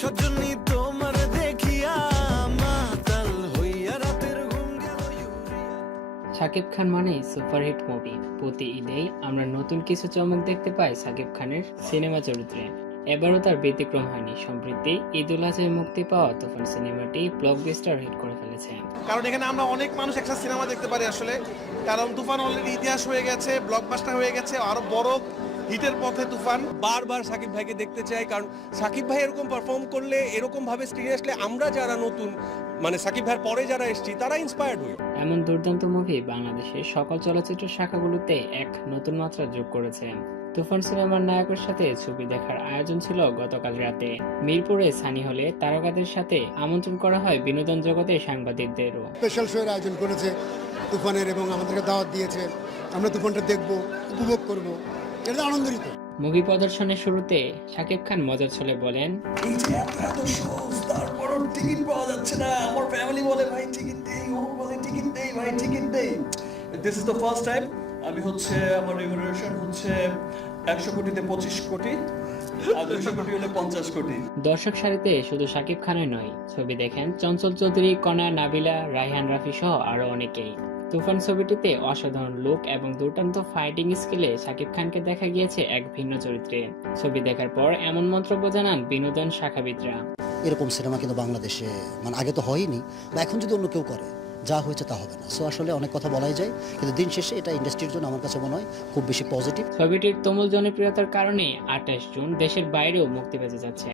সজনী তোমার দেখিয়া মাতাল হইয়া রাতের ঘুম গেল শাকিব খান মানেই সুপারহিট মুভি। প্রতি ঈদেই আমরা নতুন কিছু চমক দেখতে পাই শাকিব খানের সিনেমা চরিত্রে। এবারও তার ব্যতিক্রম হয়নি। সম্প্রতি ঈদ উল আজহায় মুক্তি পাওয়া তুফান সিনেমাটি ব্লকবাস্টার হিট করে ফেলেছে। কারণ এখানে আমরা অনেক মানুষ একসাথে সিনেমা দেখতে পারি আসলে, কারণ তুফান অলরেডি ইতিহাস হয়ে গেছে, ব্লকবাস্টার হয়ে গেছে, আরো বড় হিটের পথে তুফান। বারবার সাকিব ভাইকে দেখতে চাই, কারণ সাকিব ভাই এরকম পারফর্ম করলে, এরকম ভাবে স্ক্রিনে আসলে আমরা যারা নতুন মানে সাকিব ভাইয়ের পরে যারা এসেছি তারা ইন্সপায়ার্ড হই। এমন দুর্দান্ত মুভি বাংলাদেশের সকল চলচ্চিত্র শাখাগুলোতে এক নতুন মাত্রা যোগ করেছে। তুফান সিনেমার নায়কের সাথে ছবি দেখার আয়োজন ছিল গতকাল রাতে মিরপুরে সানি হলে। তারকাদের সাথে আমন্ত্রণ করা হয় বিনোদন জগতের সাংবাদিকদেরও। স্পেশাল শোয়ের আয়োজন করেছে তুফানের এবং আমাদেরকে দাওয়াত দিয়েছে। আমরা তুফানটা দেখবো, উপভোগ করবো, এটা আনন্দিত। মুভি প্রদর্শনের শুরুতে শাকিব খান মজার ছলে বলেন, এই যে এত শোজ তারপরও টিকিট পাওয়া যাচ্ছে না। আমার ফ্যামিলি বলে ভাই টিকিট দেই, ও বলে টিকিট দেই, ভাই টিকিট দেই। This is the first time আমি হচ্ছে আমার রেমুনারেশন হচ্ছে 100 কোটিতে 25 কোটি আর 200 কোটি হলে 50 কোটি। দর্শক সারিতে শুধু শাকিব খানই নয়, ছবি দেখেন চঞ্চল চৌধুরী, কণা, নাবিলা, রায়হান রাফি সহ আরো অনেকেই। তুফান ছবিটিতে অসাধারণ লুক এবং দুর্দান্ত ফাইটিং স্কিলে শাকিব খানকে দেখা গিয়েছে এক ভিন্ন চরিত্রে। ছবি দেখার পর এমন মন্তব্য জানান বিনোদন শাখাবিদরা। এরকম সিনেমা কিন্তু বাংলাদেশে মানে আগে তো হয়নি, বা এখন যদি অন্য কেউ করে যা হয়েছে তা হবে না। সো আসলে অনেক কথা বলাই যায়, কিন্তু দিন শেষে এটা ইন্ডাস্ট্রির জন্য আমার কাছে মনে হয় খুব বেশি পজিটিভ। ছবিটির তুমুল জনপ্রিয়তার কারণে 28 জুন দেশের বাইরেও মুক্তি পেতে যাচ্ছে।